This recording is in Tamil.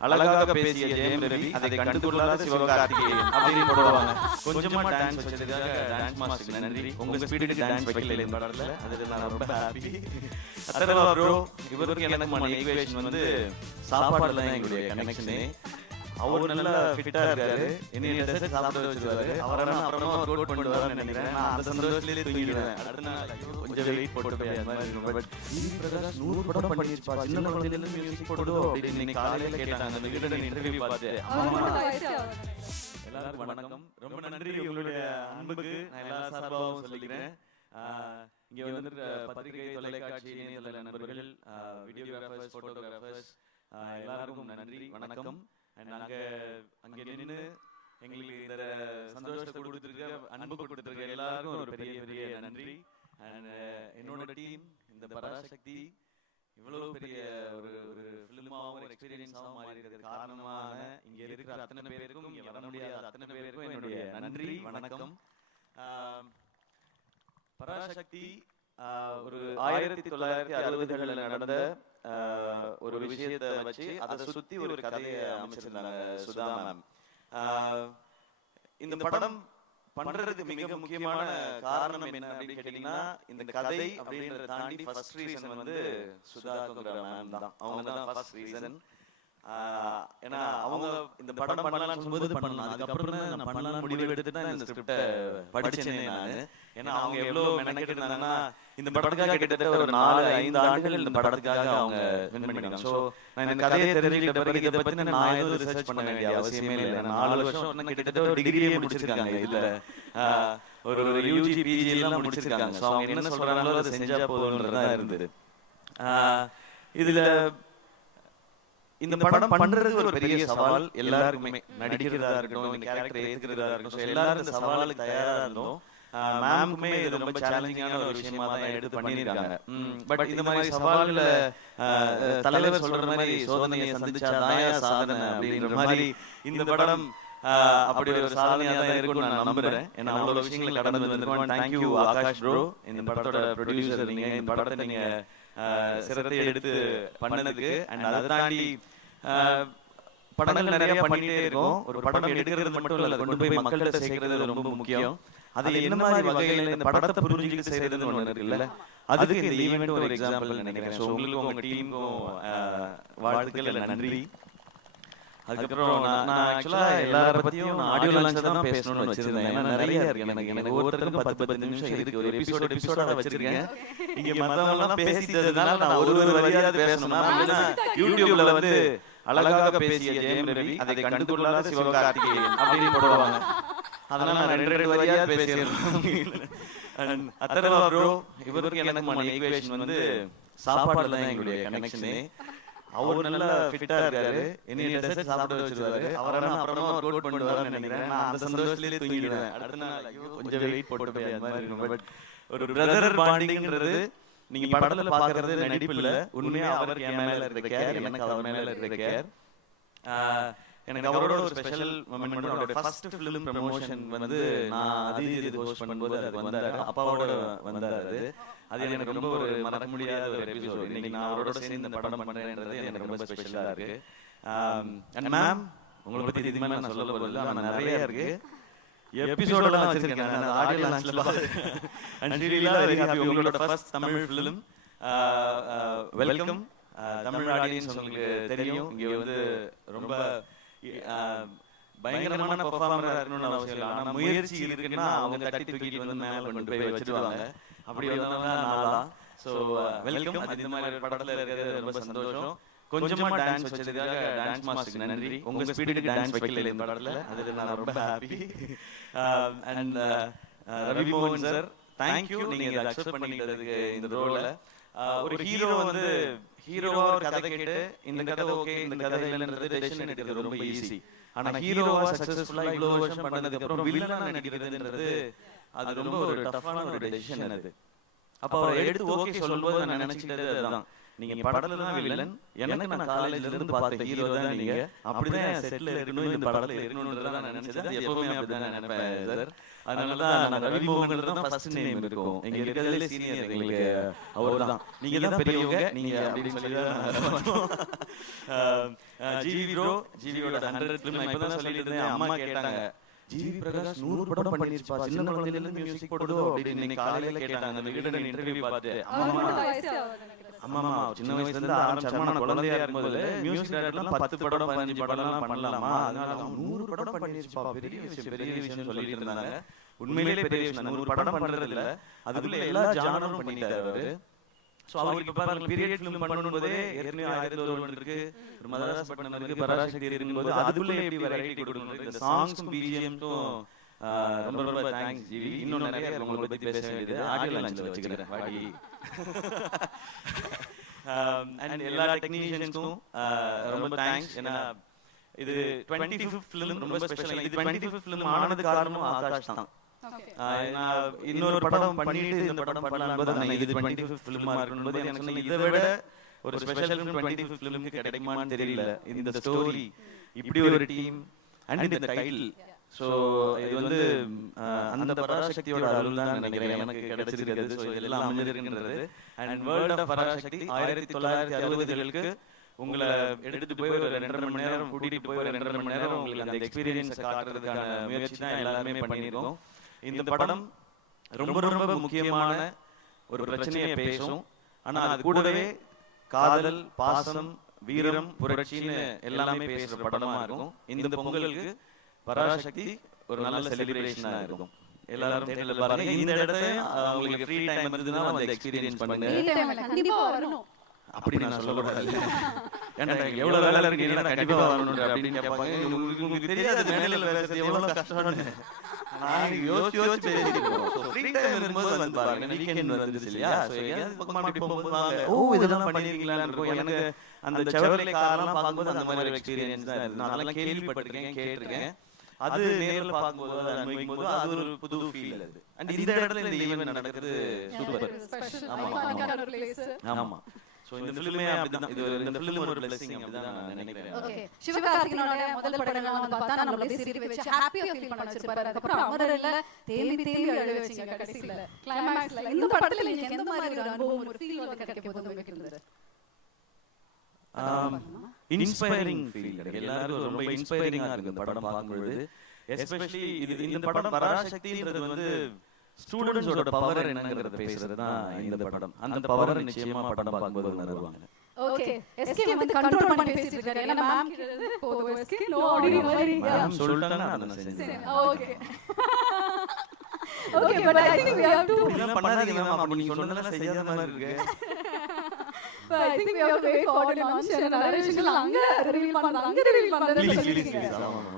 அழகாக பேசிய ஜெயம் ரவி அதை கண்டுகொள்ளாத சிவகார்த்திகேயன் அப்படின்னு போடுவாங்க. கொஞ்சமா டான்ஸ் வச்சதுக்காக டான்ஸ் மாஸ்டருக்கு நன்றி. உங்க ஸ்பீடுக்கு டான்ஸ் வைக்கல இந்த படத்துல அதுல நான் ரொம்ப ஹாப்பி அத்தரவா ப்ரோ இவருக்கு எனக்கு ஈக்குவேஷன் வந்து சாப்பாடுல தான் எங்களுடைய கனெக்ஷனே அவர் நல்லா ஃபிட்டா இருக்காரு. என்னைய டெசர்ட் சாப்பிட வச்சிருவாரு. அவரை அப்புறமா கோட் பண்ணுவாருன்னு நினைக்கிறேன். நான் அந்த சந்தோஷத்திலே தூங்கிடுவேன். அடுத்த நாள் கொஞ்சம் வெயிட் போட்டு போய் அந்த மாதிரி இருக்கும். பட் பிரகாஷ் நூறு படம் பண்ணிருப்பா சின்ன குழந்தையில இருந்து மியூசிக் போடுதோ அப்படின்னு இன்னைக்கு காலையில கேட்டாங்க. அந்த விகடன் இன்டர்வியூ பார்த்து எல்லாருக்கும் வணக்கம். ரொம்ப நன்றி. உங்களுடைய அன்புக்கு நான் எல்லா சார்பாகவும் சொல்லிக்கிறேன். இங்க வந்து பத்திரிகை தொலைக்காட்சி நண்பர்கள் வீடியோகிராஃபர்ஸ் போட்டோகிராஃபர்ஸ் எல்லாருக்கும் நன்றி வணக்கம் நாங்க அங்க நின்னு எங்களுக்கு இந்த சந்தோஷத்தை கொடுத்துருக்க அன்பு கொடுத்துருக்க எல்லாருக்கும் ஒரு பெரிய பெரிய நன்றி. அண்ட் என்னோட டீம் இந்த பராசக்தி இவ்வளவு பெரிய ஒரு ஒரு ஃபிலிமாவும் ஒரு எக்ஸ்பீரியன்ஸாகவும் மாறி இருக்கிறது காரணமான இங்க இருக்கிற அத்தனை பேருக்கும் இங்க வர முடியாத அத்தனை பேருக்கும் என்னுடைய நன்றி வணக்கம். பராசக்தி ஒரு ஆயிரத்தி தொள்ளாயிரத்தி அறுபதுகளில் நடந்த ஒரு விஷயத்தை வச்சு அதை சுத்தி ஒரு கதையை அமைச்சிருந்தாங்க சுதா மேம் இந்த படம் பண்றதுக்கு மிக முக்கியமான காரணம் என்ன அப்படின்னு கேட்டீங்கன்னா இந்த கதை அப்படின்றத தாண்டி ஃபர்ஸ்ட் ரீசன் வந்து சுதா மேம் தான். அவங்க தான் ஃபர்ஸ்ட் ரீசன் ஏன்னா அவங்க இந்த படம் பண்ணலாம்னு சொல்லும்போது பண்ணலாம். அதுக்கப்புறம் தான் நான் பண்ணலாம் முடிவு எடுத்துட்டு தான் இந்த ஸ்கிரிப்டை படிச்சேனே நான். ஏன்னா அவங்க எவ்வளவு மெனக்கெட்டு இருந்தாங்கன்னா இந்த படத்துக்காக கிட்டத்தட்ட ஒரு நாலு ஐந்து ஆண்டுகள் இந்த படத்துக்காக அவங்க வின் பண்ணிருக்காங்க ஸோ நான் இந்த கதையை தெரிஞ்சுக்கிட்ட பிறகு இதை பத்தி நான் எதுவும் ரிசர்ச் பண்ண வேண்டிய அவசியமே இல்லை. நாலு வருஷம் கிட்டத்தட்ட ஒரு டிகிரியே முடிச்சிருக்காங்க இதுல ஆஹ் ஒரு ஒரு யூஜி பிஜி எல்லாம் முடிச்சிருக்காங்க. ஸோ அவங்க என்ன சொல்றாங்களோ அதை செஞ்சா போதும்ன்றதா இருந்தது இதுல இந்த படம் பண்றது ஒரு பெரிய சவால். எல்லாருக்குமே நடிக்கிறதா இருக்கட்டும் இந்த கேரக்டர் ஏத்துக்கிறதா இருக்கட்டும் எல்லாரும் இந்த சவாலுக்கு தயாரா இருந்தோம். மேமுக்குமே இது ரொம்ப சேலஞ்சிங்கான ஒரு விஷயமா தான் எடுத்து பண்ணிருக்காங்க பட் இந்த மாதிரி சவால்ல தலைவர் சொல்ற மாதிரி சோதனையை சந்திச்சா தாயா சாதனை அப்படின்ற மாதிரி இந்த படம் அப்படி ஒரு சாதனையா தான் இருக்கும்னு நான் நம்புறேன். ஏன்னா அவ்வளவு விஷயங்களை கடந்து வந்திருக்கோம். தேங்க்யூ ஆகாஷ் ப்ரோ இந்த படத்தோட ப்ரொடியூசர் நீங்க இந்த படத்தை நீங்க சிரத்தை எடுத்து பண்ணதுக்கு அண்ட் அதை தாண்டி படங்கள் நிறைய பண்ணிட்டே இருக்கோம். ஒரு படம் எடுக்கிறது மட்டும் இல்ல கொண்டு போய் மக்கள்கிட்ட சேர்க்கிறது ரொம்ப முக்கியம். அது என்ன மாதிரி வகையில இந்த படத்தை புரிஞ்சுக்கிட்டு செய்யறதுன்னு ஒண்ணு இருக்குல்ல? அதுக்கு இந்த ஈவெண்ட் ஒரு எக்ஸாம்பிள் நினைக்கிறேன். ஸோ உங்களுக்கும் உங்க டீமுக்கும் வாழ்த்துக்கள் நன்றி. அதுக்கப்புறம் நான் நான் ஆக்சுவலா எல்லார பத்தியும் நான் ஆடியோ லான்ச்ல தான் பேசணும்னு வச்சிருந்தேன். ஏன்னா நிறைய இருக்கு. எனக்கு எனக்கு ஒவ்வொருத்தருக்கும் பத்து பத்து நிமிஷம் இருக்கு. ஒரு எபிசோட் எபிசோடா வச்சிருக்கேன். இங்க மத்தவங்க எல்லாம் பேசிட்டதுனால நான் ஒரு ஒரு வரியாவது பேசணும்னா யூடியூப்ல வந்து அழகாக பேசிய ஜெயம் ரவி அதை கண்டுகொள்ளாத சிவகார்த்திகேயன் அப்படின்னு போடுவாங்க. அதனால நான் ரெண்டு ரெண்டு வரியாவது பேசிடுறேன். அத்தரவா ப்ரோ இவருக்கு எனக்கு ஈக்குவேஷன் வந்து சாப்பாடுல தான் எங்களுடைய கனெக்ஷனே அவர் நல்லா ஃபிட்டா இருக்காரு. என்னைய டெசர்ட் சாப்பிட வச்சிருவாரு. அவரை அப்புறமா ஒரு கோட் பண்ணுவாருன்னு நினைக்கிறேன். நான் அந்த சந்தோஷத்திலே தூங்கிடுவேன். அடுத்த நாள் கொஞ்சம் வெயிட் போட்டு போய் அந்த மாதிரி இருக்கும். பட் ஒரு பிரதர் பாண்டிங்ன்றது நீங்க படத்துல பாக்குறது நடிப்பு இல்ல உண்மையா அவருக்கு என் மேல இருக்க கேர் எனக்கு அவர் மேல இருக்க கேர். எனக்கு அவரோட ஒரு ஸ்பெஷல் மொமெண்ட் அவரோட ஃபர்ஸ்ட் ஃபிலிம் ப்ரமோஷன் வந்து நான் அது இது ஹோஸ்ட் பண்ணும்போது அது வந்தாரு. அப்பாவோட வந்தாரு அது. அது எனக்கு ரொம்ப ஒரு மறக்க முடியாத ஒரு எபிசோட் இன்னைக்கு நான் அவரோட சேர்ந்து இந்த படம் பண்றேன்றது எனக்கு ரொம்ப ஸ்பெஷலா இருக்கு. அண்ட் மேம் உங்களை பத்தி இதுக்கு மேல நான் சொல்ல போறது ஆனா நிறைய இருக்கு. எபிசோடெல்லாம் வச்சிருக்கேன். ஆடியோ லான்ச்ல அண்ட் ரியலா வெரி ஹாப்பி உங்களோட first Tamil film welcome Tamil audience உங்களுக்கு தெரியும் இங்க வந்து ரொம்ப பயங்கரமான பெர்ஃபார்மரா இருக்கணும்னு அவசியம் இல்லை. ஆனா முயற்சி இருக்குன்னா அவங்க தட்டி தூக்கிட்டு வந்து மேல கொண்டு போய் வச்சிருவாங்க. அப்படி வந்தவங்க நாளா சோ வெல்கம் அது இந்த மாதிரி படத்துல இருக்கிறது ரொம்ப சந்தோஷம். கொஞ்சமா டான்ஸ் வச்சதுக்காக டான்ஸ் மாஸ்டருக்கு நன்றி. உங்க ஸ்பீடுக்கு டான்ஸ் வைக்கல இந்த படத்துல. அதுல நான் ரொம்ப ஹாப்பி அண்ட் ரவி மோகன் சார் தேங்க்யூ நீங்க இதை அக்செப்ட் பண்ணிக்கிறதுக்கு இந்த ரோல ஒரு ஹீரோ வந்து ஹீரோவா ஒரு கதை கேட்டு இந்த கதை ஓகே இந்த கதை இல்லைன்றது டெசிஷன் எடுக்கிறது ரொம்ப ஈஸி ஆனா ஹீரோவா சக்சஸ்ஃபுல்லா இவ்வளவு வருஷம் பண்ணதுக்கு அப்புறம் வில்லனா நடிக்கிறதுன்றது அது ரொம்ப ஒரு டஃப்பான ஒரு டெசிஷன் அது. அப்ப அவர் எடுத்து ஓகே சொல்லும்போது நான் நினைச்சிட்டது அதுதான். நீங்க படத்துல தான் வில்லன் எனக்கு நான் காலேஜ்ல இருந்து பார்த்த ஹீரோ தான் நீங்க. அப்படிதான் செட்ல இருக்கணும் இந்த படத்துல இருக்கணும்ன்றத நான் நினைச்சது எப்பவுமே அப்படிதான் நினைப்பேன் சார். அதனால தான் நான் ரவி மோகன்றது தான் ஃபர்ஸ்ட் நேம் இருக்கும். எங்க இருக்கிறதுல சீனியர் எங்களுக்கு அவர்தான். நீங்க தான் பெரியவங்க நீங்க அப்படின்னு சொல்லி தான் ஜிவி ப்ரோ ஜிவியோட ஹண்ட்ரட் ஃபிலிம் நான் இப்பதான் சொல்லிட்டு இருந்தேன். அம்மா கேட்டாங்க. ஜிவி பிரகாஷ் நூறு படம் பண்ணிருப்பா சின்ன குழந்தையில இருந்து மியூசிக் போடுதோ அப்படின்னு இன்னைக்கு காலையில கேட்டாங்க அந்த விகடன் இன்டர்வியூ பார்த்து. அம்மா ஆமா சின்ன வயசுல இருந்து ஆரம்பிச்சாமா நான் குழந்தையா இருக்கும்போது மியூசிக் டைரக்டர்லாம் பத்து படம் பதினஞ்சு படம்லாம் பண்ணலாமா? அதனால நூறு படம் பண்ணிருப்பா பெரிய விஷயம் பெரிய விஷயம் சொல்லிட்டு இருந்தாங்க. உண்மையிலேயே பெரிய விஷயம். நூறு படம் பண்றது இல்ல அதுக்குள்ள எல்லா ஜானரும் பண்ணிட்டாரு ஸோ அவருக்கு இப்ப பாருங்க பீரியட் ஃபிலிம் பண்ணும்போதே ஏற்கனவே ஆயிரத்தி ஒருவன் இருக்கு ஒரு மதராஸ் பட்டணம் இருக்கு பராசக்தி இருக்கும்போது அதுக்குள்ளே எப்படி வெரைட்டி கொடுக்கணும்? இந்த சாங்ஸ்க்கும் பிஜிஎம்க்கும் ரொம்ப ரொம்ப தேங்க்ஸ் ஜிவி. இன்னும் நிறைய உங்களை பத்தி பேச வேண்டியது ஆடியோ லான்ச்ல வச்சுக்கிறேன். வாடி. அண்ட் எல்லா டெக்னீஷியன்ஸ்க்கும் ரொம்ப தேங்க்ஸ் ஏன்னா இது டுவெண்ட்டி ஃபிஃப்த் ஃபிலிம் ரொம்ப ஸ்பெஷல் இது டுவெண்ட்டி ஃபிஃப்த் ஃபிலிம் ஆனது காரணம் ஆகாஷ் தான். நான் இன்னொரு படம் பண்ணிட்டு இந்த படம் பண்ணலாம்போது நான் இது டுவெண்ட்டி ஃபிஃப்த் ஃபிலிமா இருக்கும்போது எனக்கு சொன்ன இதை விட ஒரு ஸ்பெஷல் ஃபிலிம் டுவெண்ட்டி ஃபிஃப்த் ஃபிலிமுக்கு கிடைக்குமான்னு தெரியல. இந்த ஸ்டோரி இப்படி ஒரு டீம் அண்ட் இந்த டைட்டில் சோ இது வந்து அந்த பராசக்தியோட அருள் தான் நினைக்கிறேன். எனக்கு கிடைச்சிருக்கிறது. ஸோ இதெல்லாம் அமைஞ்சிருக்கின்றது. அண்ட் வேர்ல்ட் ஆஃப் பராசக்தி ஆயிரத்தி தொள்ளாயிரத்தி அறுபதுகளுக்கு உங்களை எடுத்துட்டு போய் ஒரு ரெண்டரை மணி நேரம் கூட்டிட்டு போய் ஒரு ரெண்டரை மணி நேரம் உங்களுக்கு அந்த எக்ஸ்பீரியன்ஸ் காட்டுறதுக்கான முயற்சி தான் எல்லாருமே பண்ணியிருக்கோம் இந்த படம் ரொம்ப ரொம்ப முக்கியமான ஒரு பிரச்சனையை பேசும். ஆனா அது கூடவே காதல் பாசம் வீரம் புரட்சின்னு எல்லாமே பேசுற படமா இருக்கும். இந்த பொங்கலுக்கு பராசக்தி ஒரு நல்ல செலிப்ரேஷனா இருக்கும். எல்லாரும் தேட்டர்ல பாருங்க. இந்த இடத்த அஹ், உங்களுக்கு ஃப்ரீ டைம் இருந்ததுன்னா வந்து எக்ஸ்பீரியன்ஸ் பண்ணுங்க. கண்டிப்பா வரணும். அப்படி நான் சொல்லக்கூடாது. எவ்வளவு வேலை இருக்கு? இல்லைன்னா கண்டிப்பா வரணும் அப்படின்னு கேட்பாங்க. உங்களுக்கு உங்களுக்கு தெரியாது எவ்வளவு கஷ்டம்னு. நான் யோசிச்சு யோசிச்சு பேசிட்டு ஃப்ரீ டைம் இருக்கும்போது வந்து பாருங்க வீக்கெண்ட் வந்துருச்சு இல்லையா? ஸோ எங்கேயாவது பக்கமா அப்படி போகும்போது வாங்க ஓ இதெல்லாம் பண்ணிருக்கீங்களான்னு இருக்கும். எனக்கு அந்த செவர்லை காரெல்லாம் பார்க்கும்போது அந்த மாதிரி ஒரு எக்ஸ்பீரியன்ஸ் தான் நான் அதெல்லாம் கேள்விப்பட்டிருக்கேன் கேட்டிருக்கேன். அது நேர்ல பார்க்கும்போது அதை அனுபவிக்கும் போது அது ஒரு புது ஃபீல் அது. அண்ட் இந்த இடத்துல இந்த ஈவென்ட் நடக்கிறது சூப்பர் ஆமா. ஐகானிக்கான ஒரு பிளேஸ் ஆமா. சோ இந்த ஃபிலிமே அப்படிதான். இது ஒரு- இந்த ஃபிலிம் ஒரு பிளெஸிங் அப்படிதான் நான் நினைக்கிறேன். ஓகே சிவகார்த்திகனோட முதல் படங்கள்லாம் வந்து பார்த்தா நம்மள அப்படியே சிரிக்க வச்சு ஹாப்பியா ஃபீல் பண்ண வச்சிருப்பாரு. அதுக்கப்புறம் அமரர்ல தேம்பி தேம்பி அழ வச்சீங்க கடைசில கிளைமாக்ஸ்ல இந்த படத்துல நீங்க எந்த மாதிரி ஒரு அனுபவம் ஒரு ஃபீல் வந்து கிடைக்க போகுது உங்களுக்கு? இருந்தது இன்ஸ்பைரிங் ஃபீல் எல்லாரும் ரொம்ப இன்ஸ்பைரிங்கா இருக்கு இந்த படம் பார்க்கும்பொழுது. எஸ்பெஷலி இது இந்த படம் பராசக்தின்றது வந்து ஸ்டூடெண்ட்ஸோட பவர் என்னங்கறத பேசுறது தான் இந்த படம். அந்த பவர் நிச்சயமா படம் பார்க்கும்போது உணருவாங்க ஓகே எஸ்கே வந்து கண்ட்ரோல் பண்ணி பேசிட்டு இருக்காரு. ஏன்னா மேம் கிட்ட போதும் எஸ்கே நோ அப்படி மாதிரி மேம் சொல்லிட்டாங்கன்னா அதை நான் செஞ்சேன் okay okay but I think we have to இதெல்லாம் பண்ணாதீங்க மேம் அப்ப நீங்க சொன்னதெல்லாம் செய்யாத மாதிரி இருக்கு. but I think we have to wait for launch and விஷயங்கள் அங்க ரிவீல் பண்ணலாம் அங்க ரிவீல் ப்ளீஸ் ப்ளீஸ் ப்ளீஸ் ஆமா